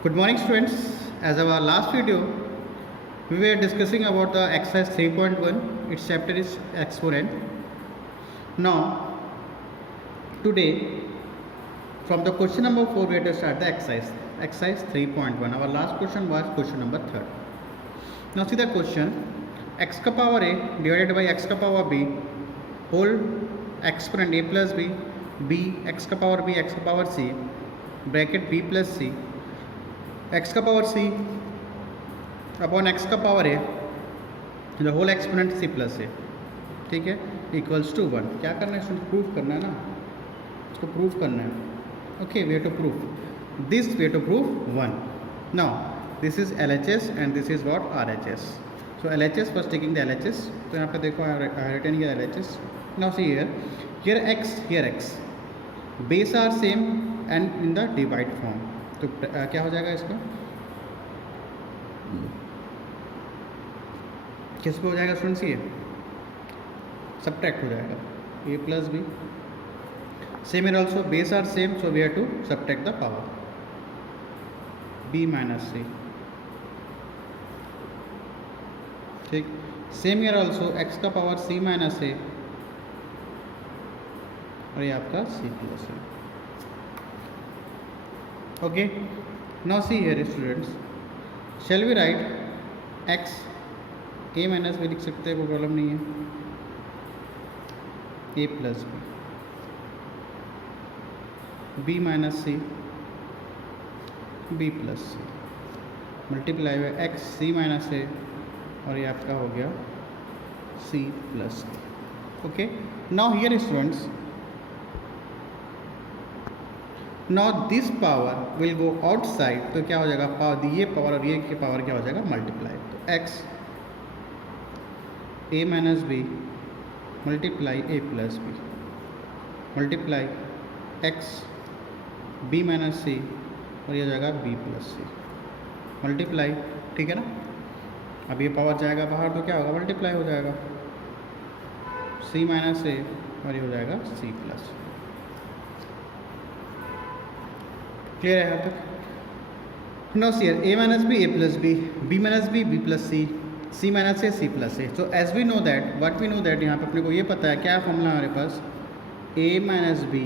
Good morning, students. As our last video, we were discussing about the exercise 3.1. Its chapter is exponent. Now, today, from the question number 4, we have to start the exercise. Exercise 3.1. Our last question was question number 3. Now, see the question: x ka power a divided by x ka power b whole exponent a plus b x ka power b x ka power c bracket b plus c x का power c upon x का power a the whole exponent c plus a, ठीक है, equals to 1. क्या करना है इसको? Proof करना है ना, इसको प्रूफ करना है. Okay, way to proof this, way to proof 1. Now this is LHS and this is what RHS. So LHS first taking the LHS. तो यहाँ पे देखो I written here LHS. Now C here x base are same and in the divide form. तो क्या हो जाएगा इसका? किस पे हो जाएगा स्टूडेंट्स? ये सब्ट्रैक्ट हो जाएगा a plus b. Same in also base are same, so we have to subtract the power b minus c. ठीक. सेम ईयर ऑल्सो x का पावर c माइनस a और ये आपका c प्लस है. Okay, now see here students, shall we write x a minus b लिख सकते हैं, कोई प्रॉब्लम नहीं है. a plus b minus c b plus c multiply हुआ x c माइनस a और ये आपका हो गया c plus. Okay, now here students, now this power will go outside. तो क्या हो जाएगा? पावर, ये पावर और ये की पावर क्या हो जाएगा? मल्टीप्लाई. तो x a minus b multiply a plus b multiply x b minus c और ये हो जाएगा b प्लस c मल्टीप्लाई. ठीक है ना? अब ये पावर जाएगा बाहर तो क्या होगा? मल्टीप्लाई हो जाएगा c माइनस a और ये हो जाएगा c प्लस. क्लियर है यहाँ तक? Now C here a minus b a plus b, b minus b b plus c, c minus a c plus a. So as we know that, what we know that, यहाँ पे अपने को ये पता है क्या फॉर्मूला हमारे पास? a minus B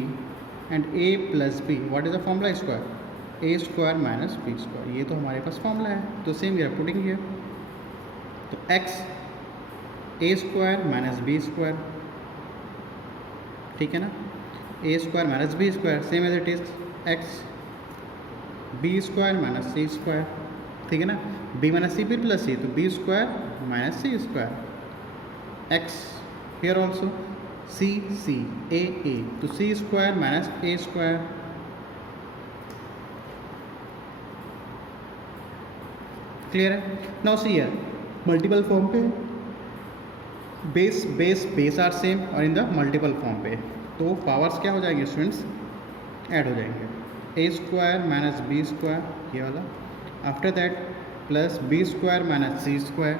and a plus B. What is the formula? Square, a square minus b square. ये तो हमारे पास फॉर्मूला है. तो same we are putting here. तो x a square minus b square, ठीक है ना, a square minus b square, same as it is x b square minus c square. ठीक है ना? b minus C B plus C, तो b square minus C square. x here also c c a a, तो c square minus a square. Clear है? Now C here multiple form पे base base base are same और in the multiple form पे तो powers क्या हो जाएंगे students? Add हो जाएंगे. a square minus b square, ये वाला. After that plus b square minus C square.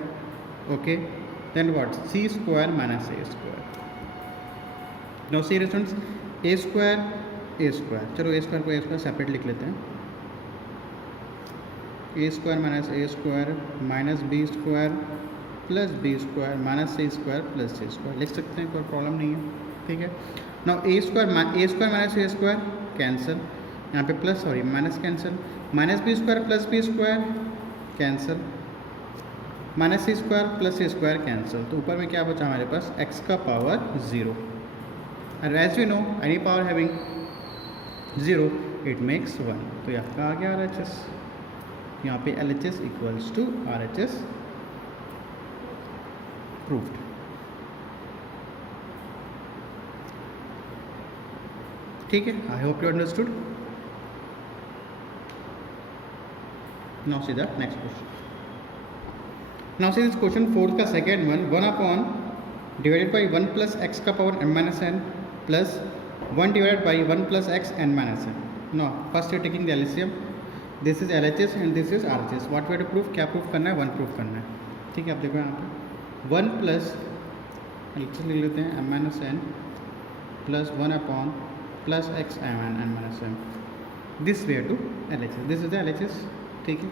Okay, then what? C square minus a square. No see students, a square, चलो ए स्क्वायर को ए square separate लिख लेते हैं. A square minus a square minus b square plus b square minus C square plus c square लिख सकते हैं, कोई problem नहीं है. ठीक है. Now a square minus a square cancel, यहाँ पे plus sorry minus cancel, minus b square plus b square cancel, minus सी square plus c square cancel. तो ऊपर में क्या बचा हमारे पास? x का power 0. And as we know any power having 0 it makes 1. तो ये आपका आ गया RHS. यहाँ पे LHS equals to RHS proved. ठीक है, I hope you understood. Now see the next question. Now see this question 4th का second one, 1 upon divided by 1 plus x का power n minus n plus 1 divided by 1 plus x n minus n. Now first you are taking the LCM. This is LHS and this is RHS. What we have to prove? क्या proof करना है? 1 proof करना है. ठीक है, आप देखो यहाँ पे 1 प्लस LHS लिख लेते हैं m minus n plus 1 upon plus x n minus m. This way to LHS. This is the LHS. ठीक है,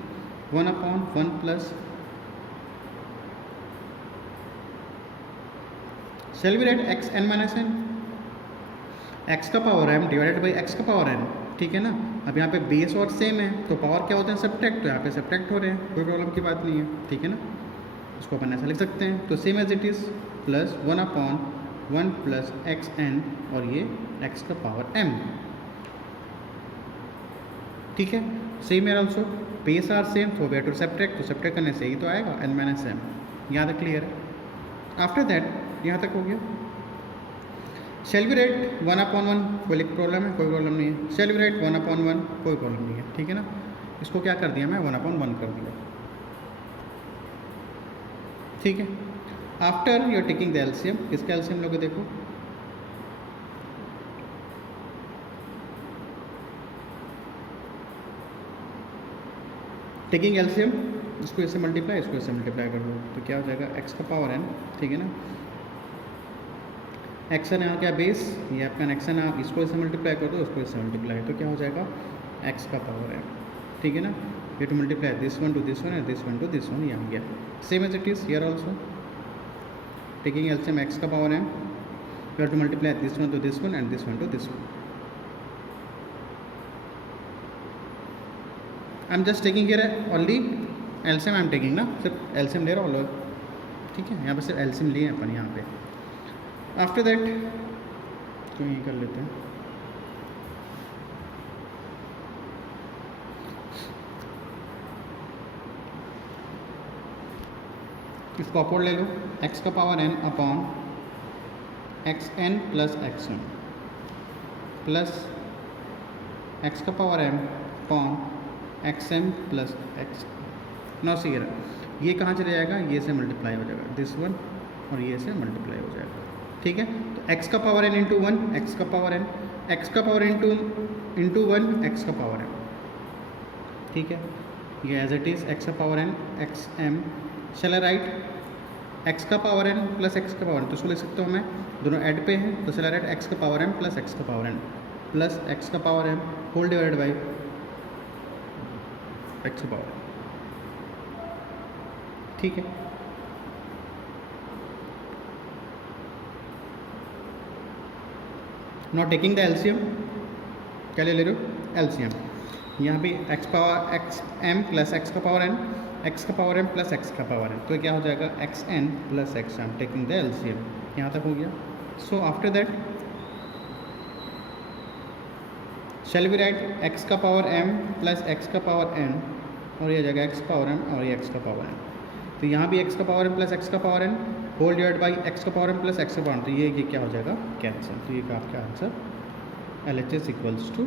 1/1 plus shall we write x n minus n, x का power m divided by x का power n, ठीक है ना। अब यहाँ पे बेस और सेम है तो पावर क्या होते हैं सब्ट्रैक्ट, तो यहाँ पे सब्ट्रैक्ट हो रहे हैं, कोई प्रॉब्लम की बात नहीं है, ठीक है ना। उसको अपन ऐसा लिख सकते हैं, तो same as it is plus 1/1 plus x n और ये x का पावर m, ठीक है। सेम है ऑल्सो, बेस आर सेम तो वी हैव टू सब्ट्रैक्ट, तो सब्ट्रैक्ट करने से ही तो आएगा n माइनस m। यहाँ तक क्लियर है। आफ्टर दैट यहाँ तक हो गया। शेल वी राइट 1/1, कोई प्रॉब्लम है, कोई प्रॉब्लम नहीं है। शेल वी राइट 1/1, कोई प्रॉब्लम नहीं है, ठीक है ना। इसको क्या कर दिया मैं 1/1 कर दिया, ठीक है। After you are taking the LCM, इसका एलसीएम लोगे देखो, टेकिंग एलसीएम, इसको इससे मल्टीप्लाई, इसको इससे मल्टीप्लाई कर दो, तो क्या हो जाएगा x का पावर n, ठीक है ना। एक्स एन यहाँ क्या बेस, ये आपका एक्स एन, आप इसको इससे मल्टीप्लाई कर दो, इसको इससे मल्टीप्लाई, तो क्या हो जाएगा x का पावर m, ठीक है ना। ये to multiply this one to this one and this one to this one, ये आ गया। Same as it is here also, taking LCM x का power m, you have to multiply this one to this one and this one to this one. I am just taking here only LCM, I am taking ना, सिर्फ LCM ले रहा हूँ लोग, ठीक है। यहाँ पे सिर्फ एलसीएम लिए अपन यहाँ पे। आफ्टर दैट तो यही कर लेते हैं, इसको अपवर्ड ले लो, x का power n upon x n plus x n plus x का power m upon x m plus x. Now see ये कहाँ चले जाएगा, ये से मल्टीप्लाई हो जाएगा दिस वन और ये से मल्टीप्लाई हो जाएगा, ठीक है। तो x का power n into one, x का पावर n, x का पावर इंटू वन, एक्स का पावर m, ठीक है। ये एज इट इज़ x का power n x M, shell I write x का पावर n प्लस x का पावर n, तो इसको लिख सकता हूँ मैं, दोनों ऐड पे हैं, तो शैल आई राइट x का पावर m प्लस x का पावर n प्लस x का power m whole divided by x का पावर n, ठीक है। नॉट टेकिंग द एलसीएम, क्या ले रहे हो एलसीएम, यहाँ पे x power x m plus x का पावर n, x का पावर m प्लस x का पावर n, तो क्या हो जाएगा x n plus x m, taking the LCM. यहाँ तक हो गया। So after that shall we write x का पावर m प्लस x का पावर n और ये जाएगा x पावर m और ये x का पावर n, तो यहाँ भी x का पावर m प्लस x का power n whole divide by x का पावर m प्लस x का पावर n, तो ये क्या हो जाएगा कैंसिल, तो ये आपका answer LHS equals to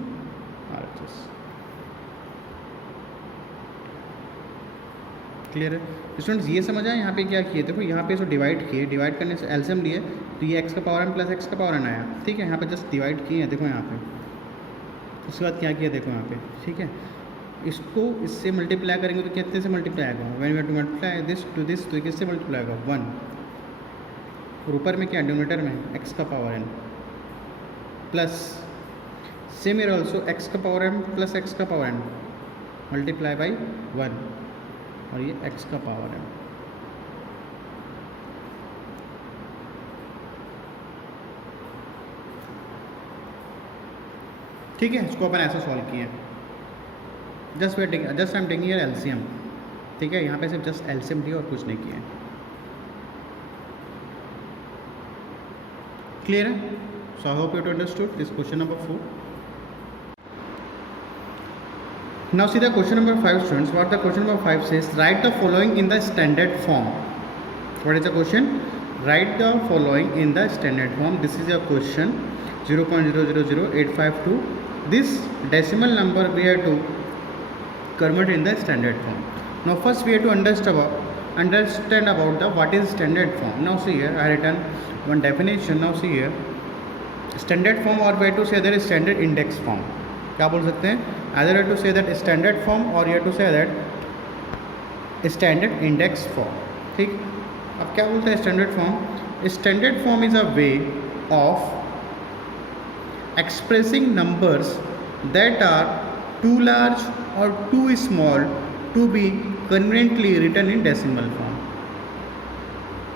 RHS। Clear है स्टूडेंट्स, ये समझ आए। यहाँ पे क्या किए, देखो यहाँ पे इसको डिवाइड किए, डिवाइड करने से एलसीएम लिए, तो ये x का पावर m प्लस x का पावर n आया, ठीक है। यहाँ पे जस्ट डिवाइड किए हैं, देखो यहाँ पे। उसके बाद क्या किया देखो यहाँ पे, ठीक है। इसको इससे मल्टीप्लाई करेंगे तो कितने से मल्टीप्लाई आएगा, when we have to multiply this to this, तो किससे मल्टीप्लाई आएगा 1, और ऊपर में क्या डिनोमिनेटर में x का power n plus same here also x का पावर m प्लस x का पावर n मल्टीप्लाई बाई 1 और ये x का पावर m, ठीक है। इसको अपन ऐसा सॉल्व किया, just I am taking here LCM, ठीक है। यहाँ पे सिर्फ जस्ट एलसीएम दिया और कुछ नहीं किया। क्लियर है? So I hope you to understood this question number 4. Now see the question number 5 students. What the question number 5 says, write the following in the standard form. What is the question? Write the following in the standard form. This is your question 0.000852. This decimal number we have to convert in the standard form. Now first we have to understand about the what is standard form. Now see here I have written one definition. Now see here standard form, or we have to say that is standard index form. क्या बोल सकते हैं? Either you have to say that standard form or you have to say that standard index form. ठीक, अब क्या बोलते हैं standard form? Standard form is a way of expressing numbers that are too large or too small to be conveniently written in decimal form.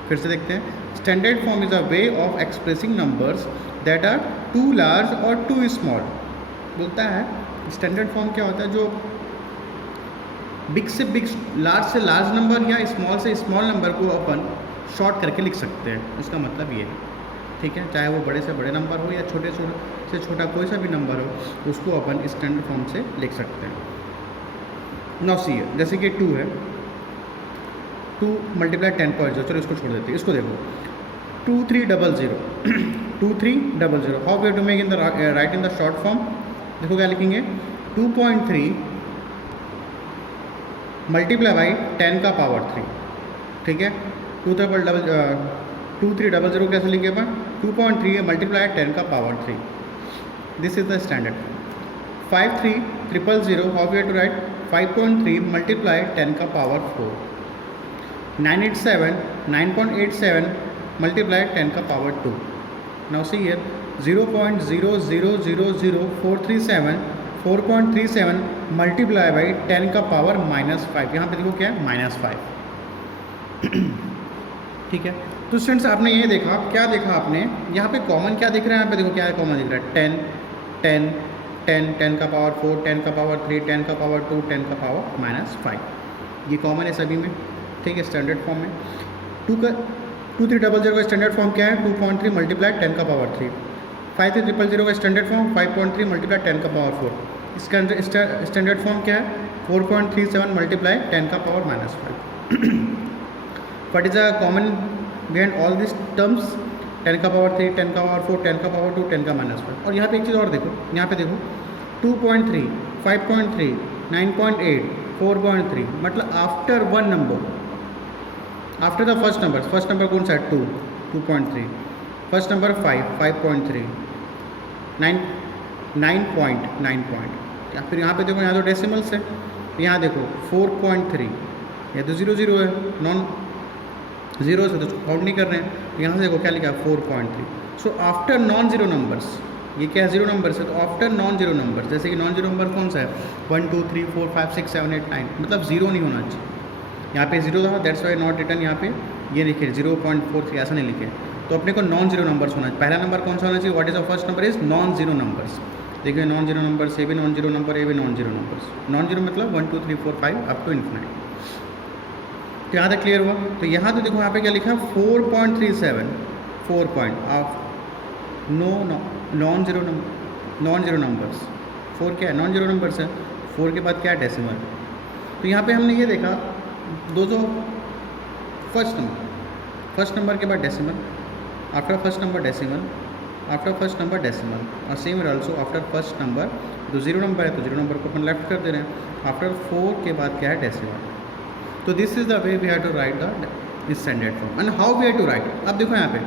फिर से देखते हैं, standard form is a way of expressing numbers that are too large और too small. बोलता है standard form क्या होता है, जो बिग से बिग, लार्ज से लार्ज नंबर या स्मॉल से स्मॉल नंबर को अपन शॉर्ट करके लिख सकते हैं। इसका मतलब ये है, ठीक है, चाहे वो बड़े से बड़े नंबर हो या छोटे से छोटा कोई सा भी नंबर हो, उसको अपन स्टैंडर्ड फॉर्म से लिख सकते हैं। नाउ सी है, जैसे कि 2 है, 2 मल्टीप्लाई 10.0, चलो इसको छोड़ देते हैं। इसको देखो 2300 2300, how we have to make in the write in the short form. देखो क्या लिखेंगे, 2.3 मल्टीप्लाई बाई 10 का पावर 3, ठीक है। 2300 कैसे लिखे अपन, 2.3 मल्टीप्लाई 10 का power 3, this is the standard form. 5300, how we have to write 5.3 multiply 10 का पावर 4। 987 मल्टीप्लाई 10 का power 2। Now C here 0.0000437 4.37 multiply by 10 का पावर -5। यहाँ पे देखो क्या है, -5, ठीक है। तो स्टूडेंट्स आपने ये देखा, क्या देखा आपने यहाँ पे कॉमन क्या दिख रहा है, यहाँ पे देखो क्या है कॉमन दिख रहा है, 10 10 10 10 का पावर 4 10 का पावर 3 10 का पावर 2 10 का पावर -5, ये कॉमन है सभी में, ठीक है, स्टैंडर्ड फॉर्म में। 2300 का स्टैंडर्ड फॉर्म क्या है, 2.3 मल्टीप्लाई 10 का पावर 3। 5300 का स्टैंडर्ड फॉर्म 5.3 मल्टीप्लाई 10 का पावर 4। इसका स्टैंडर्ड फॉर्म क्या है, 4.37 मल्टीप्लाई 10 का power -5। What is the common behind all this terms, 10 का पावर 3 10 का पावर 4 10 का पावर 2 10 का -5। और यहाँ पे एक चीज़ और देखो, यहाँ पे देखो 2.3 5.3 9.8 4.3, मतलब after one number, after the first number कौन सा है, 2.3, फर्स्ट नंबर 5.3 9 पॉइंट, या फिर यहाँ पे देखो, यहाँ तो डेसिमल्स है, यहाँ देखो 4.3, ये तो 0 है, नॉन जीरो से तो काउंट नहीं कर रहे हैं, यहाँ से देखो क्या लिखा है 4.3। So after non zero numbers, ये क्या है, जीरो नंबर्स है, तो आफ्टर नॉन जीरो नंबर्स, जैसे कि नॉन जीरो नंबर कौन सा है, 1 2 3 4 5 6 7 8 9, मतलब जीरो नहीं होना चाहिए। यहाँ पे जीरो था, दैट्स वाई नॉट रिटर्न, यहाँ पे ये लिखे 0.43, ऐसा नहीं लिखे। तो अपने को नॉन जीरो नंबर्स होना चाहिए। पहला नंबर कौन सा होना चाहिए, what is the first number, is non zero numbers. देखिए नॉन जीरो नंबर्स, ये भी नॉन जीरो नंबर, ये भी non zero numbers. Non zero मतलब 1 2 3 4 5 अप टू इन्फिनिटी। तो यहाँ तक क्लियर हुआ। तो यहाँ तो देखो यहाँ पे क्या लिखा है 4.37 4 point of non zero numbers. 4 क्या है, नॉन जीरो नंबर्स है, 4 के बाद क्या है, डेसिमल। तो यहाँ पे हमने ये देखा दोस्तों, फर्स्ट नंबर के बाद decimal, after first number decimal, after first number decimal, और same also after first number, जो जीरो नंबर है तो जीरो नंबर को अपन लेफ्ट कर दे रहे हैं, आफ्टर 4 के बाद क्या है, डेसिमल। तो this is the way we have to write the standard form. And how we have to write, अब देखो यहाँ पे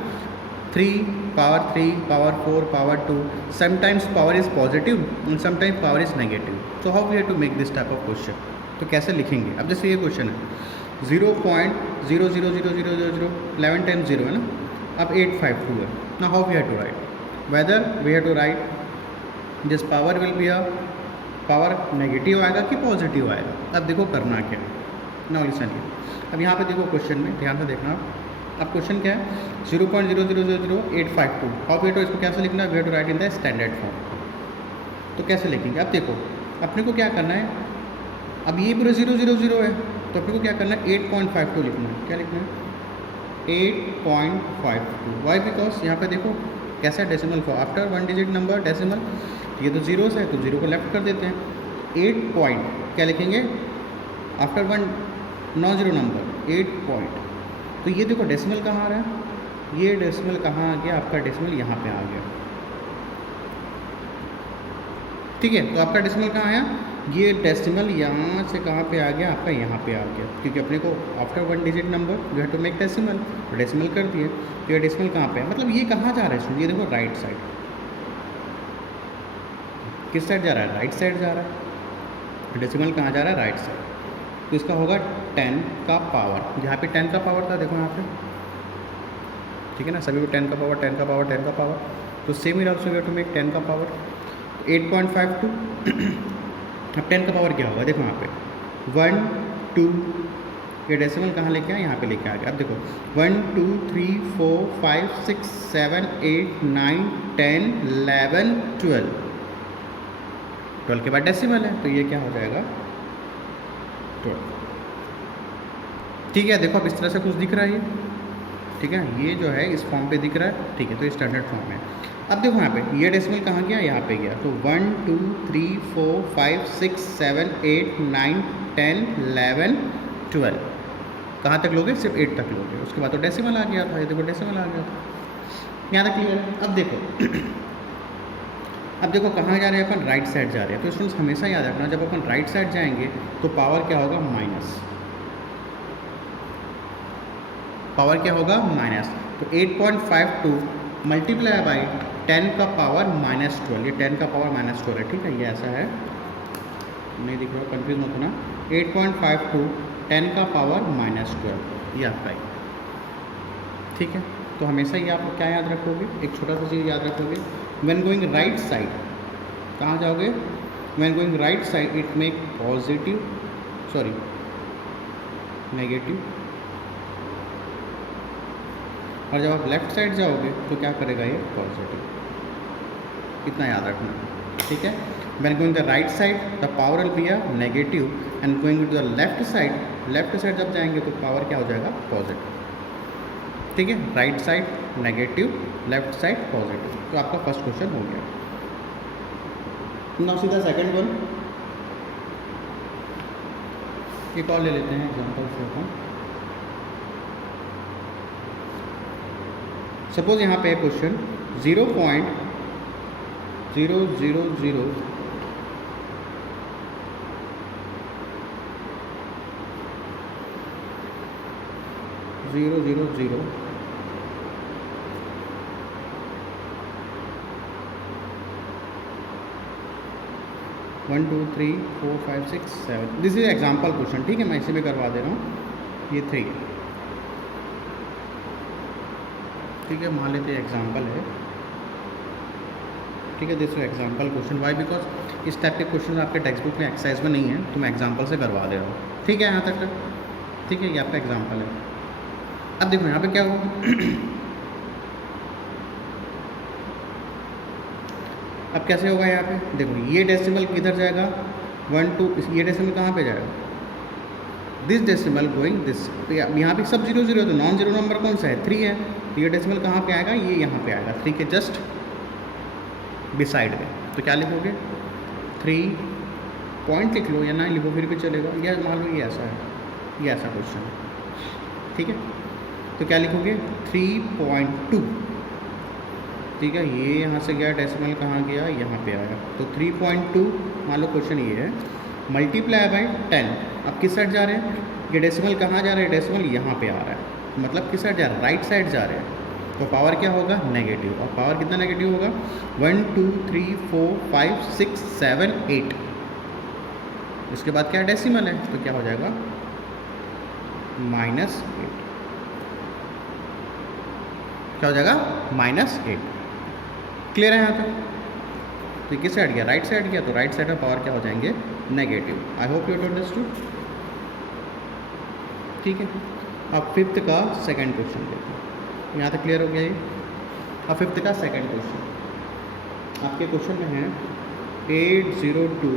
3 power 3 power 4 power 2, sometimes power is positive and sometimes power is negative. So how we have to make this type of question, तो कैसे लिखेंगे। अब जैसे ये क्वेश्चन है 0.00000 11 टाइम्स 0 है ना, अब 852 है ना, how we have to write, whether we have to write this power will be a power negative आएगा कि पॉजिटिव आएगा। अब देखो करना क्या है, नाउ लिसन हियर। अब यहाँ पे देखो क्वेश्चन में ध्यान से देखना। अब क्वेश्चन क्या है 0.0000852, हाउ वी हैव टू, इसको कैसे लिखना है, we have to write in the standard form. तो कैसे लिखेंगे, अब देखो अपने को क्या करना है, अब ये पूरा 000 है, तो अपने को क्या करना है 8.52 लिखना है। क्या लिखना है 8.52, वाई, बिकॉज यहाँ पे देखो कैसा decimal form, after 1 digit number decimal, ये तो जीरो है तो जीरो को लेफ्ट कर देते हैं। 8 पॉइंट क्या लिखेंगे, after 1 non zero number 8 point, तो ये देखो डेसिमल कहाँ आ रहा है, ये डेसिमल कहाँ आ गया, आपका डेसिमल यहाँ पे आ गया, ठीक है। तो आपका डेसिमल कहाँ आया, ये डेसिमल यहाँ से कहाँ पे आ गया, आपका यहाँ पे आ गया, क्योंकि अपने को after 1 digit number we have to make decimal, तो डेसिमल कर दिए। तो ये डेसिमल कहाँ पे है, मतलब ये कहाँ जा रहा है, ये देखो राइट साइड, किस साइड जा रहा है, राइट साइड जा रहा है। डेसिमल कहाँ जा रहा है, राइट साइड, तो इसका होगा 10 का पावर, जहाँ पे 10 का पावर था देखो यहाँ पे, ठीक है ना, सभी को 10 का पावर 10 का पावर 10 का पावर, तो सेम ही also we have to make 10 का पावर 8.52। अब 10 का पावर क्या होगा, देखो यहाँ पे 1 2, ये डेसिमल कहाँ लेके आए, यहाँ पे लेके आ गया। अब देखो 1 2 3 4 5 6 7 8 9 10 11 12, 12 के बाद डेसिमल है, तो ये क्या हो जाएगा 12। ठीक है, देखो अब इस तरह से कुछ दिख रहा है ये, ठीक है, ये जो है इस फॉर्म पे दिख रहा है, ठीक है, तो स्टैंडर्ड फॉर्म है। अब देखो यहाँ पे ये डेसिमल कहाँ गया, यहाँ पे गया, तो 1 2 3 4 5 6 7 8 9 10 11 12, कहाँ तक लोगे, सिर्फ 8 तक लोगे, उसके बाद तो डेसिमल आ गया था, ये देखो डेसिमल आ गया था। यहाँ तक क्लियर है। अब देखो कहाँ जा रहे हैं अपन, राइट साइड जा रहे हैं, तो स्टूडेंट्स हमेशा याद रखना जब अपन राइट साइड जाएंगे तो पावर क्या होगा, माइनस, पावर क्या होगा, माइनस। तो 8.52 मल्टीप्लाई बाई 10 का पावर -12, ये 10 का पावर -12 है, ठीक है, ये ऐसा है, नहीं दिख रहा, कंफ्यूज मत होना। 8.52 10 का पावर -12, ये आपका है, ठीक है। तो हमेशा ये आप क्या याद रखोगे, एक छोटा सा चीज़ याद रखोगे, व्हेन गोइंग राइट साइड, कहाँ जाओगे, when going right side it make positive, sorry negative, और जब आप लेफ्ट साइड जाओगे तो क्या करेगा, ये पॉजिटिव, इतना याद रखना, ठीक है। When going the right side the power will be a negative, and going to the left side जब जाएंगे तो पावर क्या हो जाएगा, पॉजिटिव, ठीक है। Right side negative, left side positive, तो आपका फर्स्ट क्वेश्चन हो गया। नाउ सीधा सेकंड वन, एक और ले लेते हैं एग्जांपल से अपन। सपोज यहाँ पे है question 0.000 1 2 3 4 5 6 7, this is example question, ठीक है, मैं इसे भी करवा दे रहा हूँ, ये 3, ठीक है, मान लेते हैं एग्जाम्पल है, ठीक है, this example question, why because इस टाइप के क्वेश्चन आपके टेक्स्ट बुक में एक्सरसाइज में नहीं है, तो मैं एग्जाम्पल से करवा दे रहा हूँ, ठीक है, यहाँ तक, ठीक है, ये आपका एग्जाम्पल है। अब देखो यहाँ पे क्या होगा अब कैसे होगा, यहाँ पे देखो ये डेसिमल किधर जाएगा, 1 2, ये डेसिमल कहाँ पे जाएगा, दिस डेसिमल गोइंग दिस, तो यहाँ पे सब 0 0, तो नॉन जीरो नंबर कौन सा है, 3 है, तो ये डेसिमल कहाँ पे आएगा, ये यहाँ पे आएगा, 3 के जस्ट बिसाइड में, तो क्या लिखोगे, 3 पॉइंट लिख लो या ना लिखो फिर भी चलेगा, या मान लो ये ऐसा है, ये ऐसा क्वेश्चन है, ठीक है, तो क्या लिखोगे 3.2, ठीक है, ये यहाँ से गया, डेसिमल कहाँ गया, यहाँ पे आया, तो 3.2, मान लो क्वेश्चन ये है, मल्टीप्लाई बाई 10, अब किस साइड जा रहे हैं, ये डेसिमल कहाँ जा रहे हैं, डेसिमल यहाँ पे आ रहा है, मतलब किस साइड जा रहा है, राइट साइड जा रहे हैं, तो पावर क्या होगा, नेगेटिव, और पावर कितना नेगेटिव होगा, 1 2 3 4 5 6 7 8, इसके बाद क्या डेसिमल है, तो क्या हो जाएगा -8, क्या हो जाएगा -8, क्लियर है यहाँ पे, तो किस साइड गया, राइट साइड गया, तो राइट साइड में पावर क्या हो जाएंगे, negative. I hope you understood, ठीक है। अब फिफ्थ का सेकंड क्वेश्चन देखो, यहाँ तक क्लियर हो गया ये। अब फिफ्थ का सेकंड क्वेश्चन, आपके क्वेश्चन में है 802,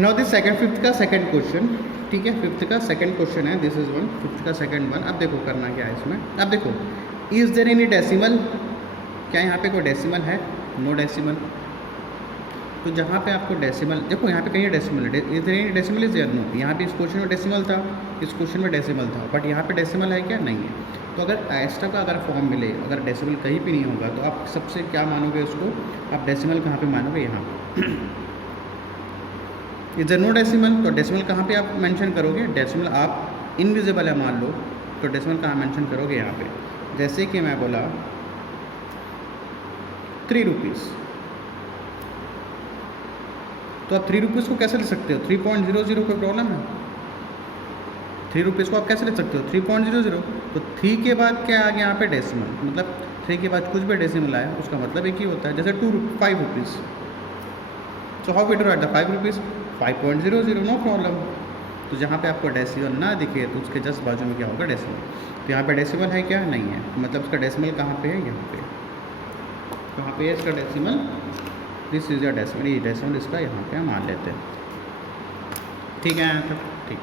नाउ दिस फिफ्थ का सेकंड क्वेश्चन, ठीक है, फिफ्थ का सेकंड क्वेश्चन है, दिस इज वन, फिफ्थ का सेकंड वन। अब देखो करना क्या है इसमें, अब देखो इज देयर एनी डेसिमल, क्या यहाँ पे कोई डेसिमल है, नो डेसिमल, तो जहाँ पे आपको डेसिमल, देखो यहाँ पे कहीं डेसिमल है, is there any decimal is there, no, यहाँ पे इस क्वेश्चन में डेसिमल था, इस क्वेश्चन में डेसिमल था, बट यहाँ पे डेसिमल है क्या, नहीं है। तो अगर एक्स्ट्रा का अगर फॉर्म मिले, अगर डेसिमल कहीं भी नहीं होगा, तो आप सबसे क्या मानोगे उसको, आप डेसिमल कहाँ पे मानोगे, यहाँ पे। इज देयर नो डेसिमल, तो डेसिमल कहाँ पे आप मेंशन करोगे, डेसिमल आप इनविजिबल है मान लो, तो डेसिमल कहाँ मेंशन करोगे, यहाँ पे। जैसे कि मैं बोला 3 रुपीज़, तो आप 3 रुपीज़ को कैसे ले सकते हो, 3.00, कोई प्रॉब्लम है, 3 रुपीज़ को आप कैसे ले सकते हो, 3.00, तो 3 के बाद क्या आ गया यहाँ पे डेसिमल, मतलब 3 के बाद कुछ भी डेसिमल आया उसका मतलब एक ही होता है, जैसे 5 rupees, so how we to write the 5 rupees, 5.00, no problem. तो जहाँ पे आपको डेसिमल ना दिखे तो उसके जस्ट बाजू में क्या होगा, डेसिमल। तो यहाँ पे डेसिमल है क्या, नहीं है, मतलब उसका डेसिमल कहाँ पे है, यहाँ पे। कहाँ पे है इसका decimal, this is the decimal, ये डेसिमल इसका यहाँ पे हम मान लेते हैं। ठीक है, यहाँ तक ठीक।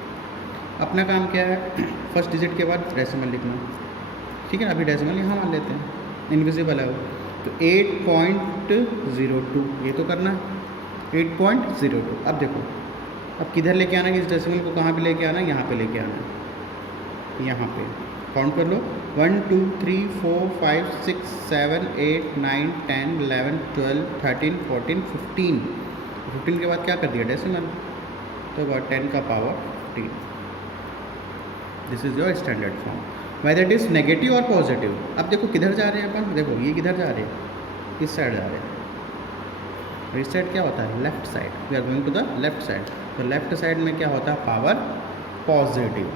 अपना काम क्या है, फर्स्ट डिजिट के बाद डेसिमल लिखना। ठीक है, अभी डेसिमल यहाँ मान लेते हैं, इनविजिबल है वो। तो 8.02 ये तो करना है, 8.02। अब देखो, अब किधर लेके आना है इस डेसिमल को, कहाँ पे लेके आना है, यहाँ पे लेके आना है, यहाँ पे काउंट कर लो। 1 2 3 4 5 6 7 8 9 10 11 12 13 14 15। 15 के बाद क्या कर दिया, डेसिमल, तो 10 का power 15। This is your standard form, whether it is negative और पॉजिटिव। अब देखो किधर जा रहे हैं अपन, देखो ये किधर जा रहे हैं, इस साइड जा रहे हैं। इस साइड क्या होता है, left side, we are going to the left side. तो लेफ्ट साइड में क्या होता है, पावर पॉजिटिव।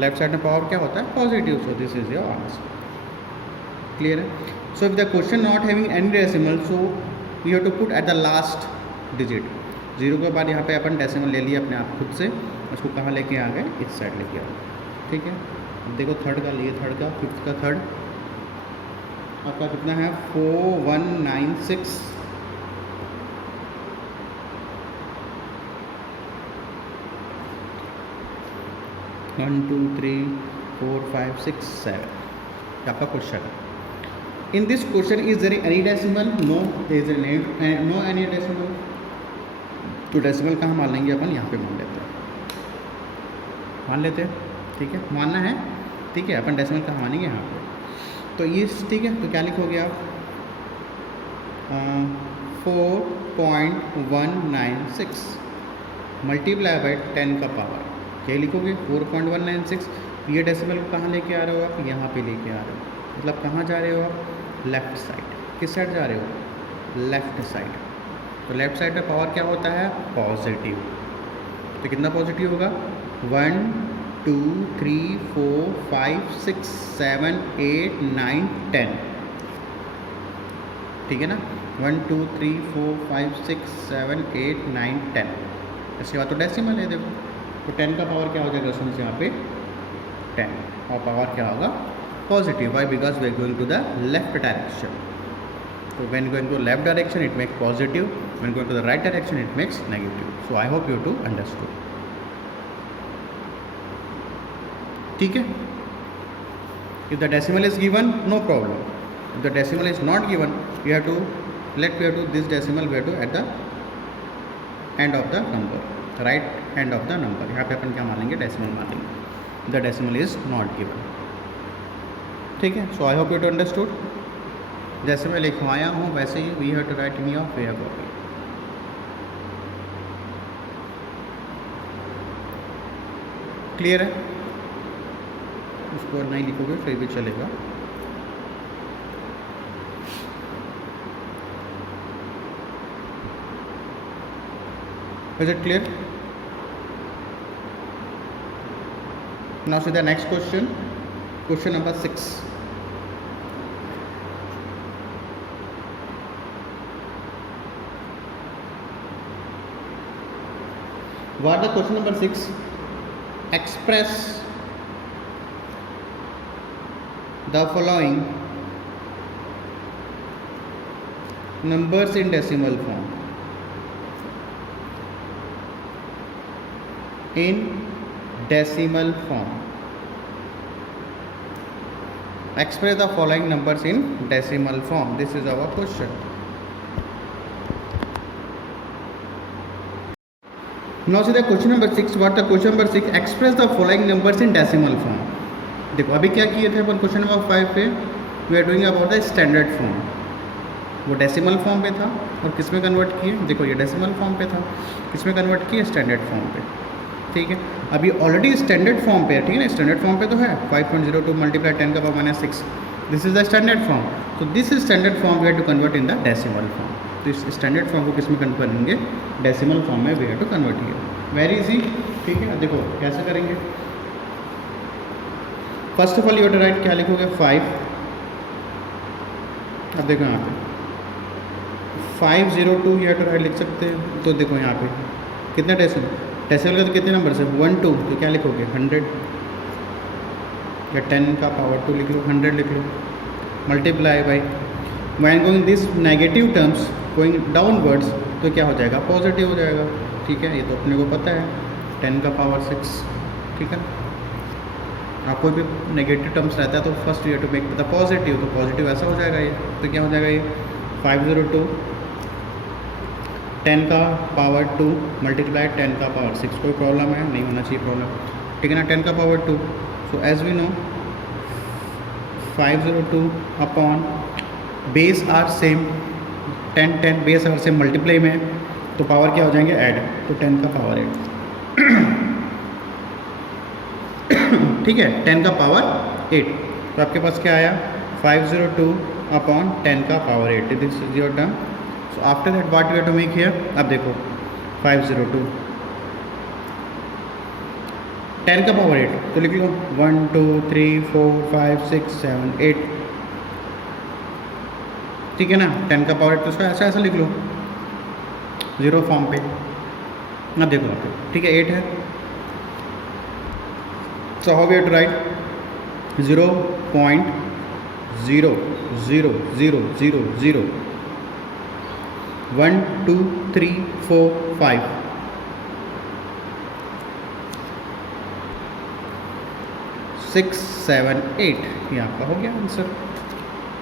लेफ्ट साइड में पावर क्या होता है, positive. So this is your answer. Clear है। So if the question not having any decimal, so you have to put at the last digit. 0 के बाद यहाँ पे अपन डेसिमल ले लिया अपने आप खुद से, उसको कहाँ लेके आ गए, इस साइड लेके आ गए। ठीक है, देखो थर्ड का लिए, थर्ड का, फिफ्थ का थर्ड आपका कितना है, 4196। वन टू थ्री 4 5 6 7 आपका क्वेश्चन है। In this question is there any decimal, no there is no any decimal. तो डेसिमल कहाँ मान लेंगे अपन, यहाँ पे मान लेते हैं, मान लेते हैं। ठीक है, मानना है, ठीक है, अपन डेसिमल कहाँ मानेंगे, यहाँ पे। तो ये ठीक है, तो क्या लिखोगे आप, 4.196 मल्टीप्लाई बाई 10 का पावर, क्या लिखोगे, 4.196। ये डेसिमल को कहाँ लेके आ रहे हो आप, यहाँ पे लेके आ रहे हो, मतलब कहाँ जा रहे हो आप, लेफ़्ट साइड। किस साइड जा रहे हो, लेफ़्ट साइड। तो लेफ़्ट साइड में पावर क्या होता है, पॉजिटिव। तो कितना पॉजिटिव होगा, 1 2 3 4 5 6 7 8 9 10। ठीक है ना, 1 2 3 4 5 6 7 8 9 10। इसके बाद तो डेसिमल है, देखो। तो 10 का पावर क्या हो जाएगा, सुन से यहाँ पे 10, और पावर क्या होगा, positive. Why, because we are going to the left direction. तो when going to left direction it makes positive, when going to the right direction it makes negative. So I hope you to understood. ठीक है, if the decimal is given, no problem. If the decimal is not given, we have to this decimal we have to at the end of the number, right end of the number। यहाँ पे अपन क्या मान लेंगे, decimal मान लेंगे। The decimal is not given। ठीक है, so I hope you to understood। जैसे मैं लिखवाया हूँ वैसे ही we have to write in your prayer copy। Clear है, उसको नहीं लिखोगे फिर भी चलेगा। Is it clear? Now see the next question, question number 6। What the question number 6? Express the following numbers in decimal form। In decimal form, express the following numbers in decimal form। This is our question। Now see the question number 6। What the question number 6? Express the following numbers in decimal form। देखो अभी क्या किए थे अपन question number 5 पे, we are doing about the standard form. वो decimal form पे था और किस में कन्वर्ट किए, देखो ये डेसिमल फॉर्म पे था, किस में कन्वर्ट किए, स्टैंडर्ड फॉर्म पे। ठीक है, अभी ऑलरेडी स्टैंडर्ड फॉर्म पे है, ठीक है ना, स्टैंडर्ड फॉर्म पे तो है 5.02 मल्टीप्लाई 10 का power -6। This is the standard form. तो this is standard form we have to convert in the decimal form. तो इस स्टैंडर्ड फॉर्म को किस में कन्वर्ट करेंगे, डेसिमल फॉर्म में we have to convert here. Very easy. ठीक है, देखो कैसे करेंगे। First of all you to write, क्या लिखोगे, 5। अब देखो यहाँ पे 502 यू टू राइट लिख सकते हैं। तो देखो यहाँ पे कितना डेसिमल, डेसिमल का तो कितने नंबर से 1 2, तो क्या लिखोगे 100 या 10 का पावर 2 लिख लो, 100 लिख लो, multiply by when going this negative terms going downwards तो क्या हो जाएगा पॉजिटिव हो जाएगा। ठीक है, ये तो अपने को पता है 10 का पावर 6। ठीक है, आप कोई भी नेगेटिव टर्म्स रहता है तो first you to make the positive, तो पॉजिटिव ऐसा हो जाएगा ये, तो क्या हो जाएगा ये 502 10 का पावर 2 मल्टीप्लाई 10 का पावर 6। कोई प्रॉब्लम है नहीं, होना चाहिए प्रॉब्लम। ठीक है ना, 10 का power 2, so as we know 502 upon base are same 10 10 base are same multiply में, तो पावर क्या हो जाएंगे ऐड, तो 10 का पावर 8। ठीक है, 10 का पावर 8, तो आपके पास क्या आया 502 अपॉन 10 का power 8, this is your term. So after that what you have to make here, अब देखो 502 10 का पावर 8 तो लिख लो 1 2 3 4 5 6 7 8। ठीक है ना, 10 का पावर 8 तो इसको ऐसा ऐसा लिख लो 0 फॉर्म पे। अब देखो आप, ठीक है 8 है, so how we have to write 0.00000 1 2 3 4 5 6 7 8, ये आपका हो गया आंसर।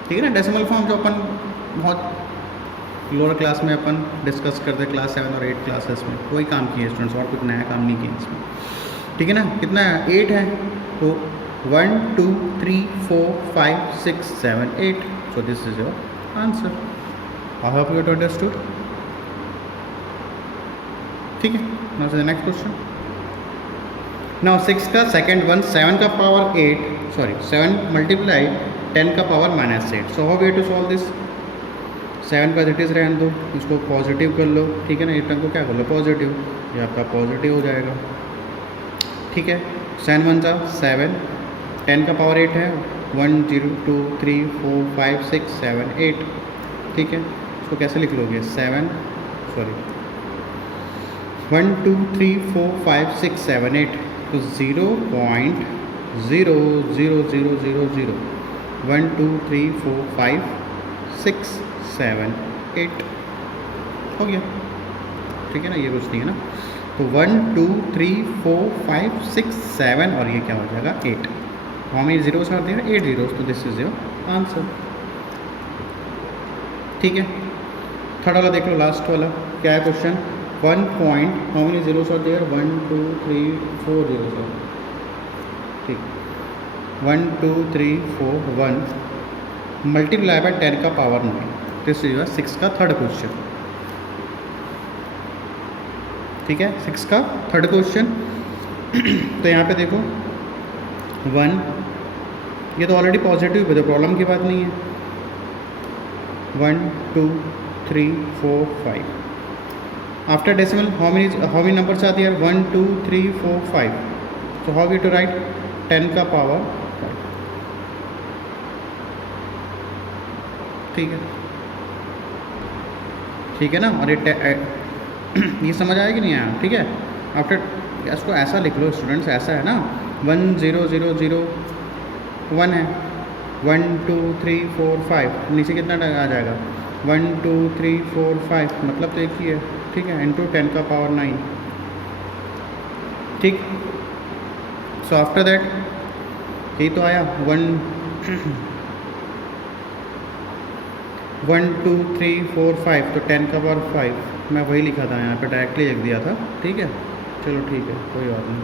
ठीक है ना, डेसिमल फॉर्म जो अपन बहुत लोअर क्लास में अपन डिस्कस करते हैं क्लास 7 और 8 क्लासेस में, वही काम किए स्टूडेंट्स, और कुछ नया काम नहीं किया इसमें। ठीक है ना, कितना है 8 है, तो 1 2 3 4 5 6 7 8, सो this is your answer. I hope you have understood. ठीक है, now the next question. Now 6 का सेकेंड वन 7 का पावर 8 सॉरी 7 मल्टीप्लाई 10 का power -8, so how way to solve this. 7 का इट इज़ रहने दो, इसको पॉजिटिव कर लो। ठीक है ना, ये टर्म को क्या कर लो पॉजिटिव, ये आपका पॉजिटिव हो जाएगा। ठीक है, 7 1 जा 7, 10 का पावर 8 है 1 0 2 3 4 5 6 7 8। ठीक है, इसको कैसे लिख लोगे 7 सॉरी 1 2 3 4 5 6 7 8, तो 0.00000 1 2 3 4 5 6 7 8 हो गया। ठीक है ना, ये कुछ नहीं है ना, तो 1 2 3 4 5 6 7 और ये क्या हो जाएगा 8। How many zeros are there 8 zeros, तो दिस इज योर आंसर। ठीक है, थर्ड वाला देख लो, लास्ट वाला क्या है question 1 point how many zeros are there 1 2 3 4 zeros are. ठीक, 1 2 3 4 1 मल्टीप्लाई बाय 10 का पावर 9, दिस इज योर 6 का थर्ड क्वेश्चन। ठीक है, 6 का थर्ड क्वेश्चन। तो यहाँ पे देखो 1, ये तो ऑलरेडी पॉजिटिव है, तो प्रॉब्लम की बात नहीं है। 1 2 3 4 5 after decimal how many numbers आती है 1 2 3 4 5, so how we to write 10 का पावर 5। ठीक है, ठीक है ना, और ये समझ आया कि नहीं आया। ठीक है, आफ्टर इसको ऐसा लिख लो स्टूडेंट्स, ऐसा है ना 1 0 0 0 1 है 1 2 3 4 5, नीचे कितना आ जाएगा 1 2 3 4 5, मतलब तो एक ही है। ठीक है, इंटू 10 का पावर 9। ठीक, सो आफ्टर दैट यही तो आया 1 1 2 3 4 5, तो 10 का पावर 5, मैं वही लिखा था यहाँ पे, डायरेक्टली लिख दिया था। ठीक है, चलो ठीक है, कोई बात नहीं,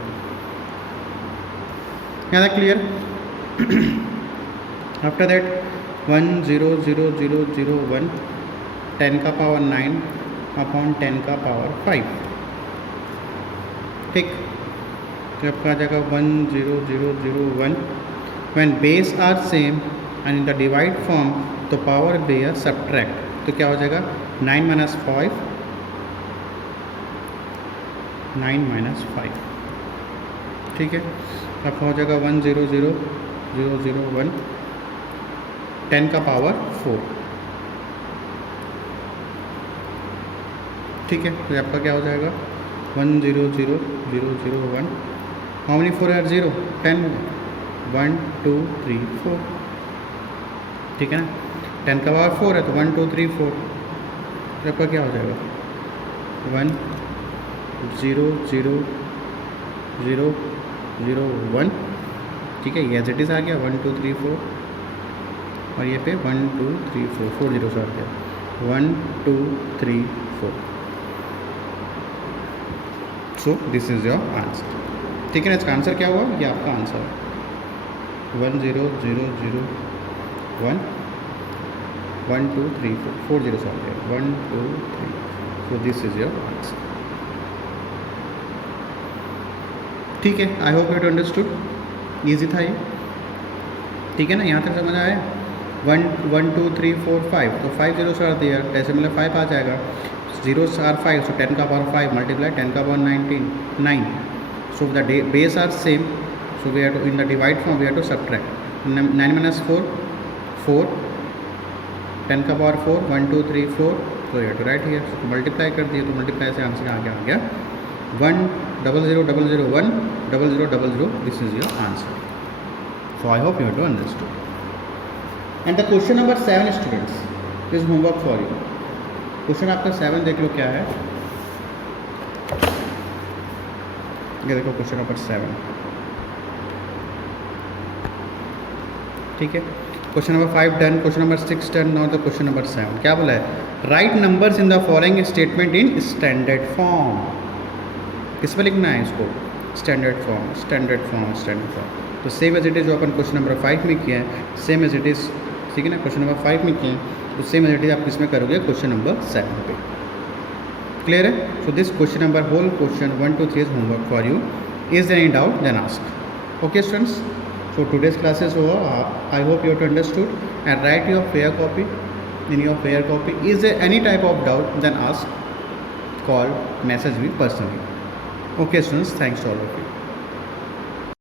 यहाँ तक क्लियर। आफ्टर दैट 1 0 0 0 0 1 10 का पावर 9 अपॉन 10 का पावर 5। ठीक, तो आपका आ जाएगा 1 0 0 0 1 when base are same and in the divide form, तो पावर बेयर सब्ट्रैक्ट, तो क्या हो जाएगा 9 - 5 9 - 5। ठीक है, आपका हो जाएगा 1 0 0 0 0 1 10 का पावर 4। ठीक है, तो आपका क्या हो जाएगा 1 0 0 0 0 1. How many 4 are 0? 10. 1 2 3 4. ठीक है ना, 10 का पावर 4 है तो 1 2 3 4, तो आपका क्या हो जाएगा 1 0 0 0 0 1. ठीक है, ये एज इट इज़ आ गया 1 2 3 4, और ये पे 1 2 3 4 4 0 से आ गया 1 2 3 4. So this is your answer. ठीक है ना, इसका आंसर क्या हुआ, ये आपका आंसर है 1 0 0 0 1 1 2 3 4 4 0 से आ गया 1 2 3. So this is your answer. ठीक है, I hope you understood. Easy था ये. ठीक है ना, यहाँ तक समझ आया. 1 1 2 3 4 5, तो 5 0 से आती है, ऐसे मतलब 5 आ जाएगा. 0 आर 5, so 10 का पावर 5 मल्टीप्लाई 10 का power 19 9. So the base are same, so we have to, in the divide form we have to subtract. 9 minus 4 4, 10 का power 4 1 2 3 4, so you have to write here. So multiply कर दिए तो multiply से answer आ गया 1 0 0 0 0 1 0 0 0 0. This is your answer. So I hope you have to understood. And the question number 7 students is homework for you. Question आपका 7 देख लो क्या है. ये देखो क्वेश्चन नंबर 7. ठीक है, question number 5 done, question number 6 done. Now the question number 7 क्या बोला है, right numbers in the following statement in standard form. किस पर लिखना है इसको, standard form standard form standard form. तो सेम एज इट इज़ जो अपन क्वेश्चन नंबर 5 में किया है, सेम एज इट इज़. ठीक है ना, क्वेश्चन नंबर 5 में किए हैं तो सेम एज इट इज़ आप किसमें करोगे, क्वेश्चन नंबर 7 पे. क्लियर है. So this question number whole question 1 2 3 is homework for you. Is there any doubt then ask. Okay students, so today's classes हो, I hope you have understood and write your fair copy in your fair copy. Is there any type of doubt then ask, call, message me personally. Okay students, thanks to all of you.